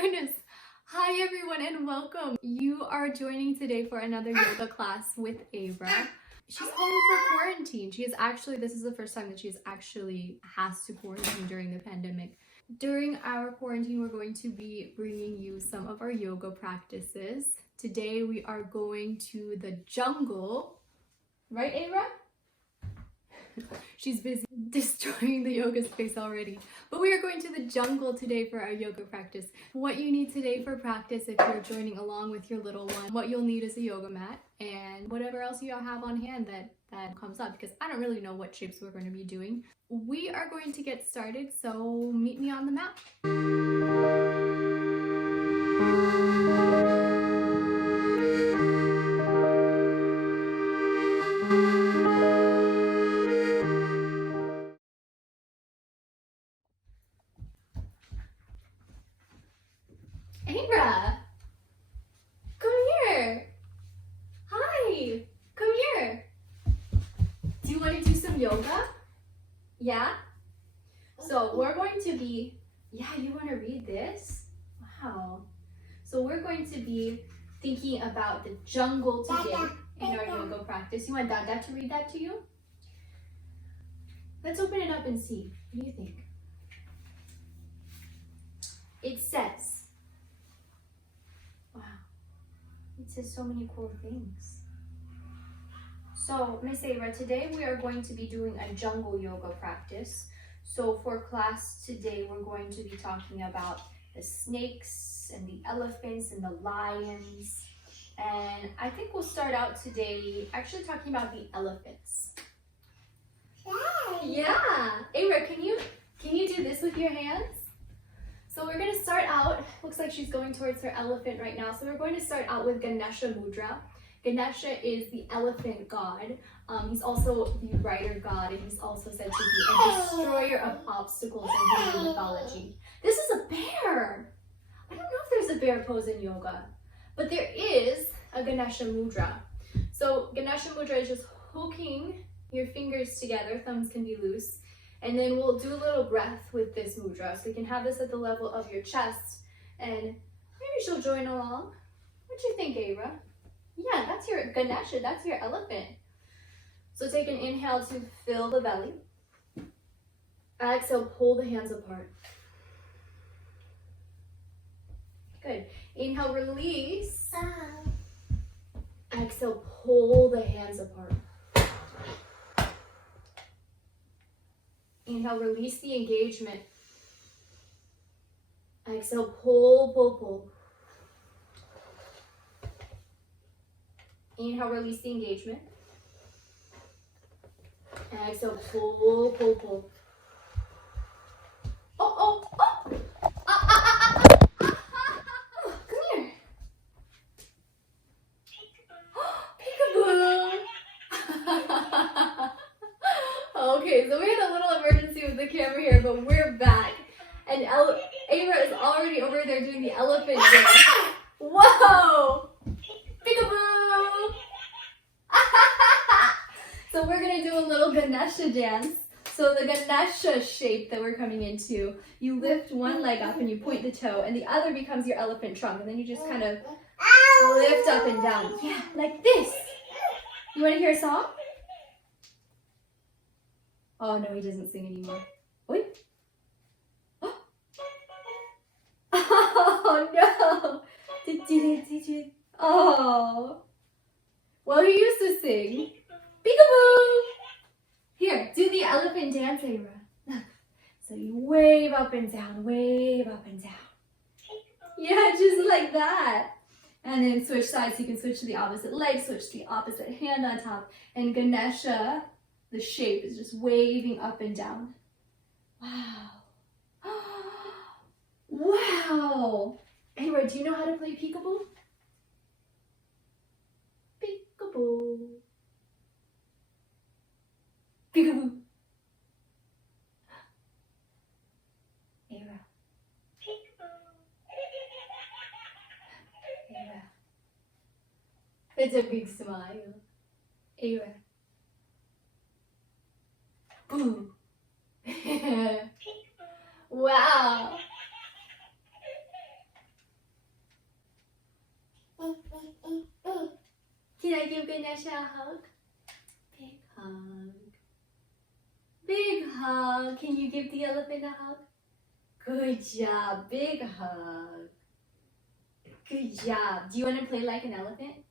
goodness. Hi everyone and welcome. You are joining today for another yoga class with Ava. She's home for quarantine. This is the first time that she's actually has to quarantine during the pandemic. During our quarantine, we're going to be bringing you some of our yoga practices. Today we are going to the jungle. Right, Ava? She's busy destroying the yoga space already. But we are going to the jungle today for our yoga practice. What you need today for practice, if you're joining along with your little one, what you'll need is a yoga mat and whatever else you have on hand that comes up, because I don't really know what shapes we're going to be doing. We are going to get started, so meet me on the mat. Abra, come here. Hi, come here. Do you want to do some yoga? Yeah? So we're going to be, you want to read this? Wow. So we're going to be thinking about the jungle today in our yoga practice. You want Dada to read that to you? Let's open it up and see. What do you think? It says, wow, it says so many cool things. So, Miss Ava, today we are going to be doing a jungle yoga practice. So for class today, we're going to be talking about the snakes and the elephants and the lions. And I think we'll start out today actually talking about the elephants. Yeah. Ava, can you do this with your hands? So we're going to start out, looks like she's going towards her elephant right now. So we're going to start out with Ganesha Mudra. Ganesha is the elephant god. He's also the rider god, and he's also said to be a destroyer of obstacles in Hindu mythology. This is a bear. I don't know if there's a bear pose in yoga, but there is a Ganesha Mudra. So Ganesha Mudra is just hooking your fingers together, thumbs can be loose, and then we'll do a little breath with this mudra. So you can have this at the level of your chest, and maybe she'll join along. What do you think, Ava? Yeah, that's your Ganesha, that's your elephant. So take an inhale to fill the belly. Exhale, pull the hands apart. Good. Inhale, release. Exhale, pull the hands apart. Inhale, release the engagement. Exhale, pull, pull, pull. Inhale, release the engagement. Exhale, pull, pull, pull. Oh. Come here. Peekaboo. Okay, so we had a little emergency with the camera here, but we're back. And Ava is already over there doing the elephant dance. Whoa! Peekaboo! So we're gonna do a little Ganesha dance. So the Ganesha shape that we're coming into, you lift one leg up and you point the toe, and the other becomes your elephant trunk, and then you just kind of lift up and down. Yeah, like this. You want to hear a song? Oh no, he doesn't sing anymore. Wait. Oh no. Oh. Well, he used to sing. Peekaboo! Here, do the elephant dance, Ava. So you wave up and down, wave up and down. Yeah, just like that. And then switch sides. You can switch to the opposite leg, switch to the opposite hand on top. And Ganesha, the shape is just waving up and down. Wow. Wow. Ava, do you know how to play peekaboo? Peekaboo. Peekaboo. Ava. Ava. It's a big smile. Ava. Boo. Wow. Can I give Ganesha a hug? Big hug. Big hug. Can you give the elephant a hug? Good job. Big hug. Good job. Do you want to play like an elephant?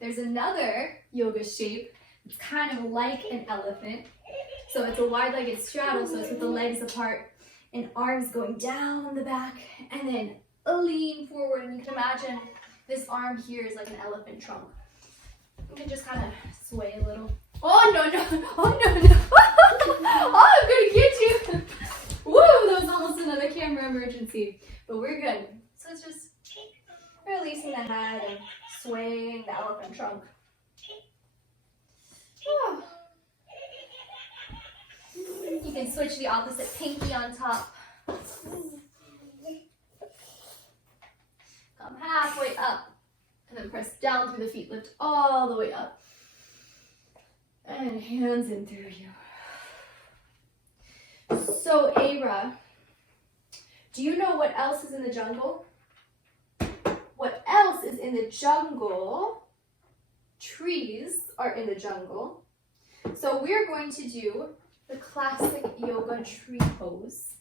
There's another yoga shape. It's kind of like an elephant. So it's a wide-legged straddle, so it's with the legs apart and arms going down the back and then lean forward. And you can imagine this arm here is like an elephant trunk. You can just kind of sway a little. Oh no, no, oh no, no. Oh, I'm gonna get you. Woo, that was almost another camera emergency, but we're good. So it's just releasing the head and swaying the elephant trunk. Oh. You can switch the opposite pinky on top. Come halfway up and then press down through the feet. Lift all the way up. And hands in through you. So, Ara, do you know what else is in the jungle? What else is in the jungle? Trees are in the jungle. So we're going to do the classic yoga tree pose.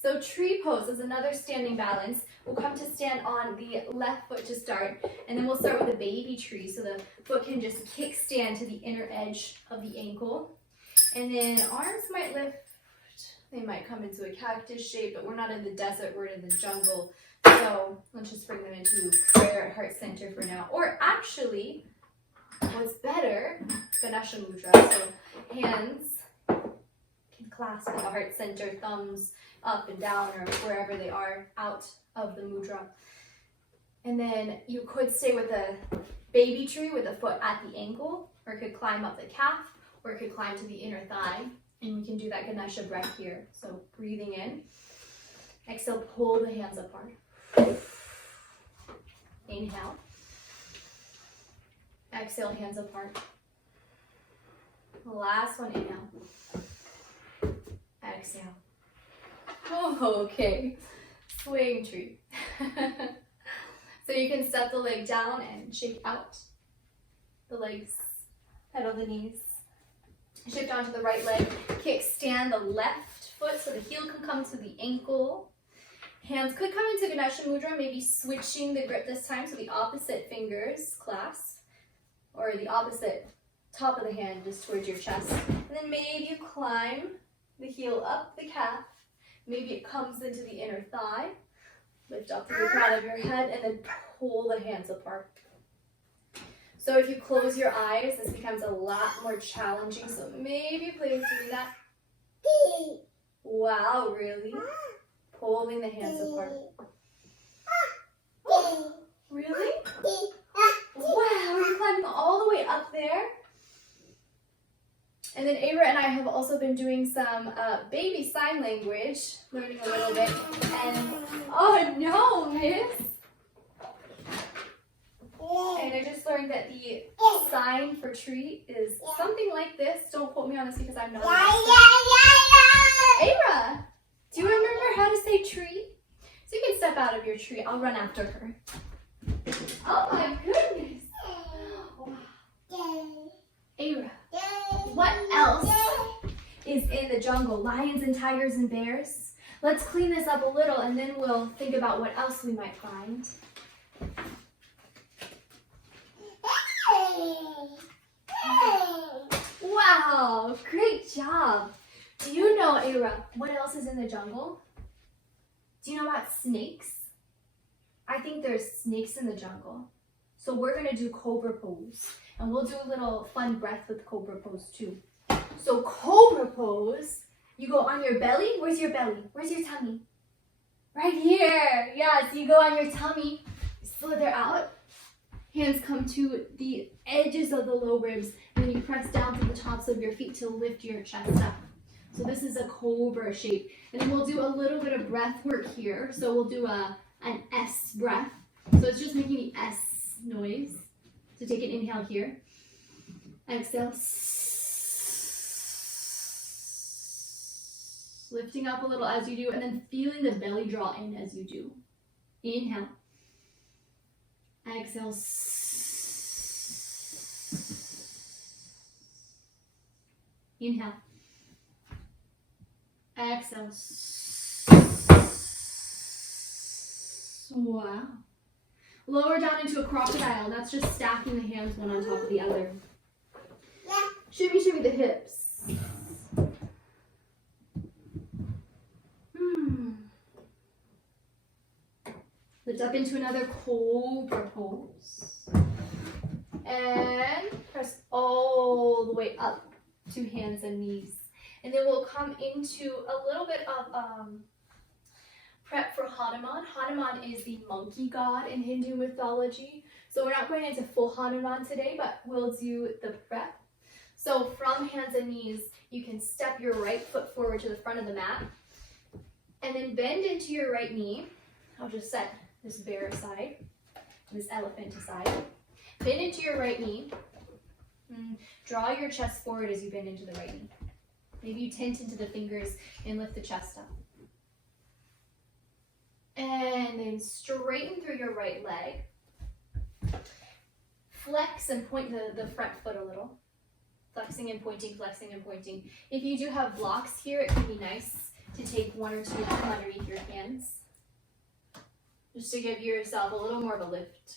So tree pose is another standing balance. We'll come to stand on the left foot to start, and then we'll start with a baby tree. So the foot can just kickstand to the inner edge of the ankle. And then arms might lift. They might come into a cactus shape, but we're not in the desert, we're in the jungle. So let's just bring them into prayer at heart center for now. Or actually, what's better, Ganesha Mudra. So hands can clasp at the heart center, thumbs up and down or wherever they are out of the mudra. And then you could stay with a baby tree with the foot at the ankle, or it could climb up the calf, or it could climb to the inner thigh. And we can do that Ganesha breath here. So breathing in. Exhale, pull the hands apart. Inhale. Exhale, hands apart. Last one, inhale. Exhale. Oh, okay. Swing tree. So you can step the leg down and shake out the legs, pedal the knees. Shift onto the right leg, kickstand the left foot so the heel can come to the ankle. Hands could come into Ganesha Mudra, maybe switching the grip this time, so the opposite fingers clasp, or the opposite top of the hand just towards your chest. And then maybe you climb the heel up the calf, maybe it comes into the inner thigh, lift up to the crown of your head, and then pull the hands apart. So if you close your eyes, this becomes a lot more challenging. So maybe play with doing that. Wow, really? Pulling the hands apart. Oh, really? Wow, you're climbing all the way up there. And then Ara and I have also been doing some baby sign language, learning a little bit. And oh no, miss. And I just learned that the sign for tree is something like this. Don't quote me on this because I'm not an expert. Ara, do you remember how to say tree? So you can step out of your tree. I'll run after her. Oh my goodness. Ara, what else is in the jungle? Lions and tigers and bears? Let's clean this up a little and then we'll think about what else we might find. Wow, great job. Do you know, Ara, what else is in the jungle? Do you know about snakes? I think there's snakes in the jungle. So we're going to do cobra pose. And we'll do a little fun breath with cobra pose too. So cobra pose, you go on your belly. Where's your belly? Where's your tummy? Right here. Yeah, so you go on your tummy, slither out. Hands come to the edges of the low ribs, and then you press down to the tops of your feet to lift your chest up. So this is a cobra shape. And then we'll do a little bit of breath work here. So we'll do an S breath. So it's just making the S noise. So take an inhale here. Exhale. Lifting up a little as you do, and then feeling the belly draw in as you do. Inhale. Exhale. Inhale. Exhale. Wow. Lower down into a crocodile. That's just stacking the hands one on top of the other. Shimmy, shimmy the hips. Lift up into another cobra pose. And press all the way up to hands and knees. And then we'll come into a little bit of prep for Hanuman. Hanuman is the monkey god in Hindu mythology. So we're not going into full Hanuman today, but we'll do the prep. So from hands and knees, you can step your right foot forward to the front of the mat. And then bend into your right knee. I'll just set this bear aside, this elephant aside. Bend into your right knee. Draw your chest forward as you bend into the right knee. Maybe you tint into the fingers and lift the chest up. And then straighten through your right leg. Flex and point the front foot a little. Flexing and pointing, flexing and pointing. If you do have blocks here, it can be nice to take one or two underneath your hands. Just to give yourself a little more of a lift.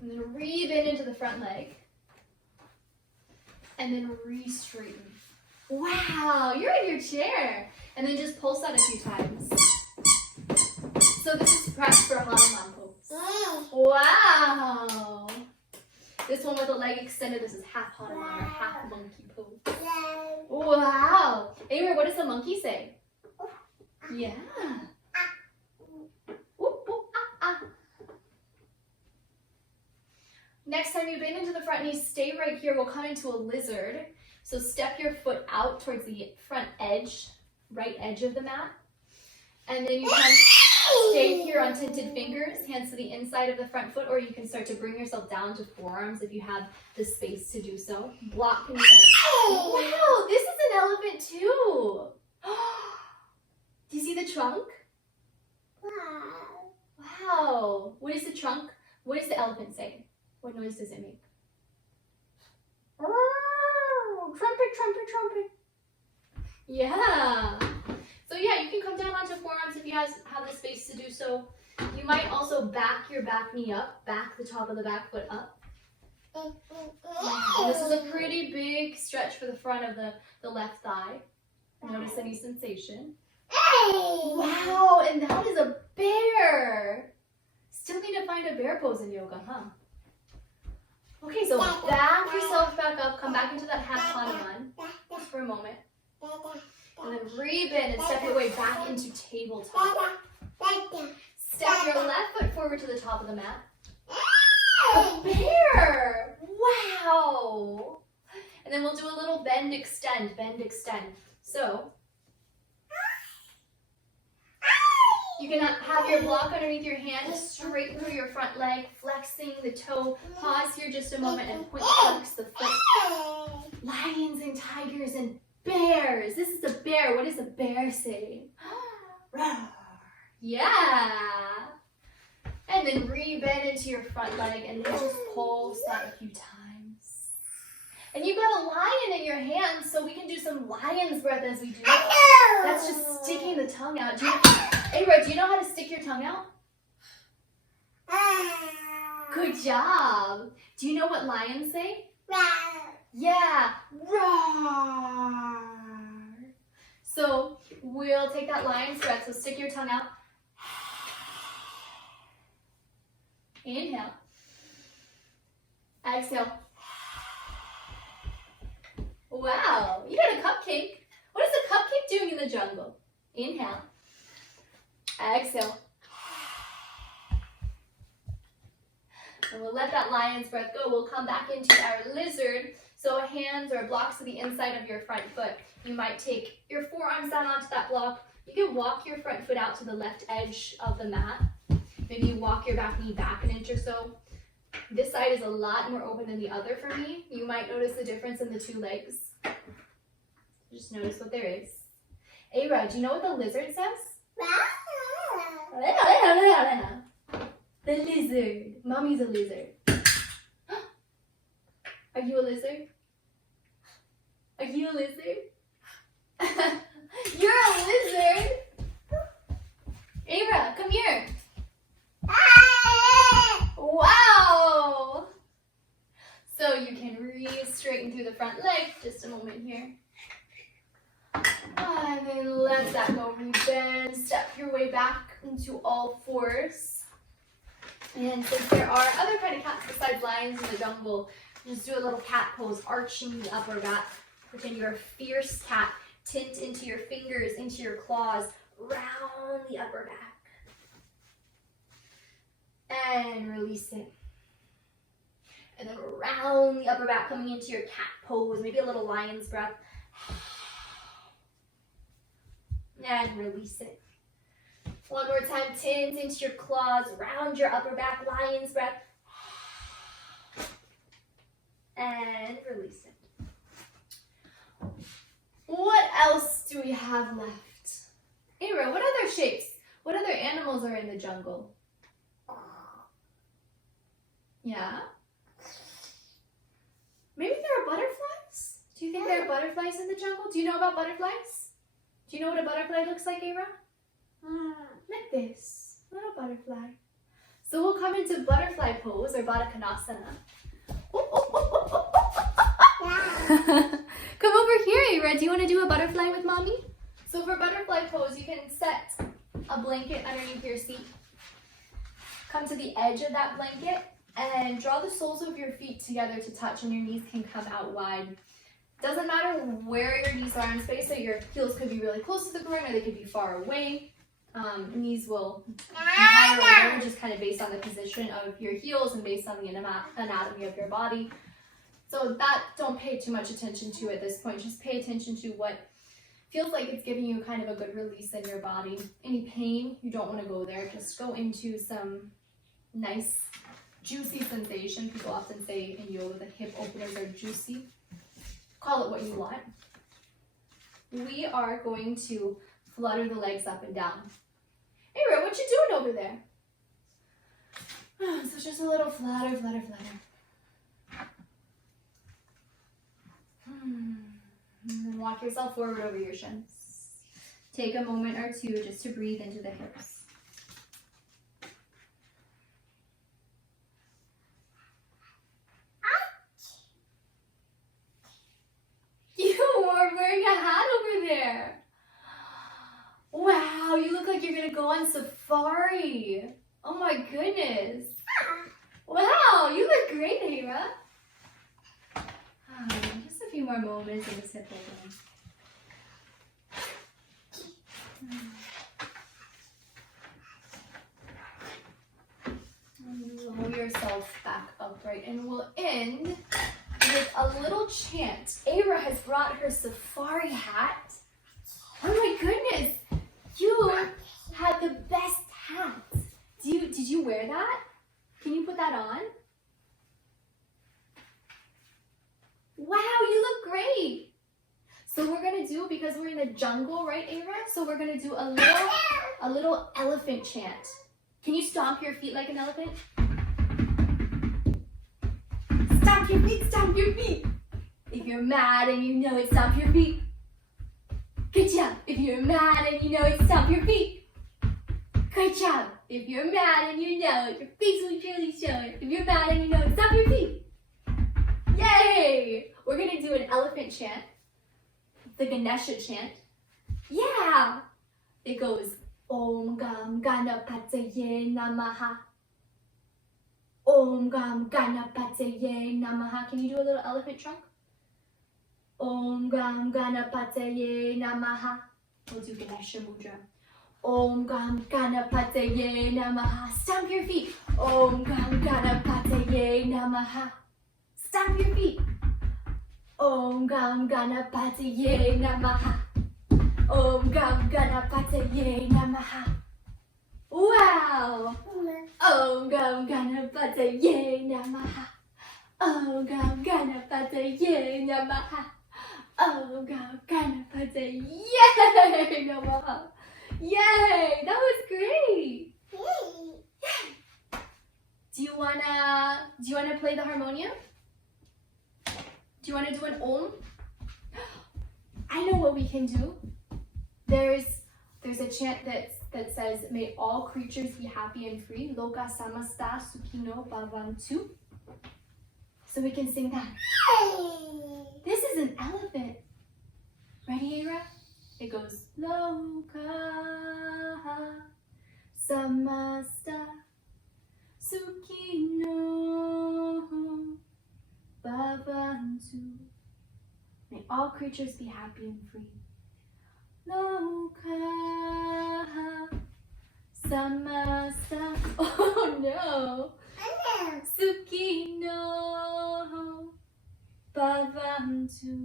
And then re-bend into the front leg. And then re-straighten. Wow, you're in your chair. And then just pulse that a few times. So this is prep for Hanuman pose. Wow. This one with the leg extended, this is half Hanuman or half monkey pose. Wow. Anyway, what does the monkey say? Yeah. Next time you bend into the front knee, stay right here. We'll come into a lizard. So step your foot out towards the front edge, right edge of the mat. And then you can stay here on tinted fingers, hands to the inside of the front foot, or you can start to bring yourself down to forearms if you have the space to do so. Block. Can you guys... Wow, this is an elephant too. Do you see the trunk? Wow. What is the trunk? What does the elephant say? What noise does it make? Trumpet, trumpet, trumpet. Yeah. So yeah, you can come down onto forearms if you have the space to do so. You might also back your back knee up, back the top of the back foot up. And this is a pretty big stretch for the front of the left thigh. Notice any sensation. Wow, and that is a bear. Still need to find a bear pose in yoga, huh? Okay, so back yourself back up, come back into that half Hanuman, just for a moment. And then re-bend and step your way back into tabletop. Step your left foot forward to the top of the mat. A bear! Wow! And then we'll do a little bend, extend, bend, extend. So, you can have your block underneath your hand, straight through your front leg, flexing the toe. Pause here just a moment and point flex the foot. Lions and tigers and bears. This is a bear. What does a bear say? Roar. Yeah. And then re-bend into your front leg and then just pulse that a few times. And you've got a lion in your hand, so we can do some lion's breath as we do it. That's just sticking the tongue out. Ava, do you know how to stick your tongue out? Good job. Do you know what lions say? Yeah. Roar. So we'll take that lion's breath. So stick your tongue out. Inhale. Exhale. Wow, you got a cupcake. What is a cupcake doing in the jungle? Inhale. Exhale. And we'll let that lion's breath go. We'll come back into our lizard. So hands or blocks to the inside of your front foot. You might take your forearms down onto that block. You can walk your front foot out to the left edge of the mat. Maybe you walk your back knee back an inch or so. This side is a lot more open than the other for me. You might notice the difference in the two legs. Just notice what there is. Ava, do you know what the lizard says? The lizard. Mommy's a lizard. Are you a lizard? Are you a lizard? You're a lizard. Ava, come here. Wow. So you can re-straighten through the front leg. Just a moment here. And then let that go. Rebend. Step your way back into all fours. And since there are other kind of cats besides lions in the jungle, just do a little cat pose, arching the upper back. Pretend you're a fierce cat. Tint into your fingers, into your claws, round the upper back. And release it. And then round the upper back, coming into your cat pose, maybe a little lion's breath. And release it. One more time, tint into your claws, round your upper back, lion's breath. And release it. What else do we have left? Ira, what other shapes? What other animals are in the jungle? Yeah? Maybe there are butterflies? Do you think there are butterflies in the jungle? Do you know about butterflies? Do you know what a butterfly looks like, Ira? Like this, little butterfly. So we'll come into butterfly pose or Baddha Konasana. Come over here, Ira. Do you want to do a butterfly with mommy? So for butterfly pose, you can set a blanket underneath your seat. Come to the edge of that blanket and draw the soles of your feet together to touch, and your knees can come out wide. Doesn't matter where your knees are in space, so your heels could be really close to the ground or they could be far away. Knees will be higher or lower, just kind of based on the position of your heels and based on the anatomy of your body. So that, don't pay too much attention to at this point. Just pay attention to what feels like it's giving you kind of a good release in your body. Any pain, you don't want to go there. Just go into some nice, juicy sensation. People often say in yoga the hip openers are juicy. Call it what you want. We are going to flutter the legs up and down. Hey, Ro, what you doing over there? So just a little flutter, flutter, flutter. And then walk yourself forward over your shins. Take a moment or two just to breathe into the hips. You are wearing a hat over there. Wow, you look like you're gonna go on safari. Oh my goodness. Wow, you look great, Hira. Just a few more moments of this hip opening. Roll yourself back upright, and we'll end with a little chant. Ava has brought her safari hat. Oh my goodness, you have the best hat. Did you wear that? Can you put that on? Wow, you look great. So we're gonna do, because we're in the jungle, right, Ava? So we're gonna do a little elephant chant. Can you stomp your feet like an elephant? Stomp your feet, stomp your feet. If you're mad and you know it, stomp your feet. Good job. If you're mad and you know it, stomp your feet. Good job. If you're mad and you know it, your face will really show it. If you're mad and you know it, stomp your feet. Yay! We're gonna do an elephant chant, the Ganesha chant. Yeah! It goes, Om Gam Ganapataye Namaha. Om Gam Ganapataye Namaha. Can you do a little elephant trunk? Om Gam Ganapataye Namaha. We'll do Ganesha Mudra. Om Gam Ganapataye Namaha. Stomp your feet. Om Gam Ganapataye Namaha. Stomp your feet. Om Gam Ganapataye Namaha. Om Gam Ganapataye Namaha. Wow! Om Gam Ganapataye Namaha. Om Gam Ganapataye Namaha. Om Gam Ganapataye Namaha. Yay! That was great! Yay! Do you wanna play the harmonium? Do you wanna do an om? I know what we can do. There's a chant that says, may all creatures be happy and free. Loka samasta sukhino bhavantu. So we can sing that. This is an elephant. Ready, Ara? It goes, Loka samasta sukhino bhavantu. May all creatures be happy and free. Loka samasta. Oh no. Sukhino bhavantu.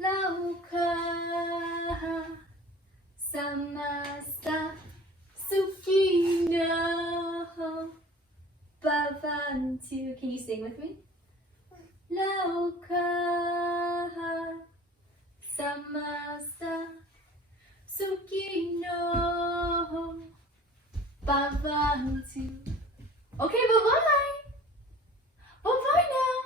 Loka samasta sukhino bhavantu. Can you sing with me? Loka samasta sukhino bhavantu. Okay, bye-bye. Bye-bye now.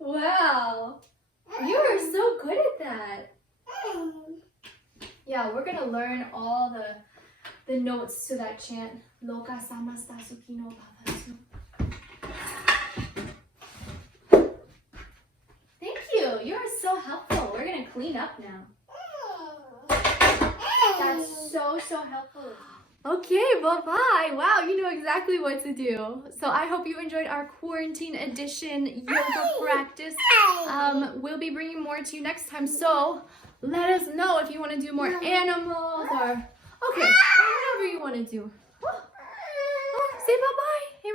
Wow, you are so good at that. Yeah, we're gonna learn all the notes to that chant. Loka samasta sukhino bhavantu. Thank you. You are so helpful. We're gonna clean up now. That's so helpful. Okay, bye-bye. Wow, you know exactly what to do. So I hope you enjoyed our quarantine edition yoga practice. We'll be bringing more to you next time. So let us know if you want to do more animals or, okay, whatever you want to do. Oh, say bye-bye. Hey,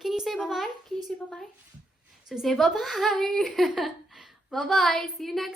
can you say bye-bye? Can you say bye-bye? So say bye-bye. Bye-bye. See you next time.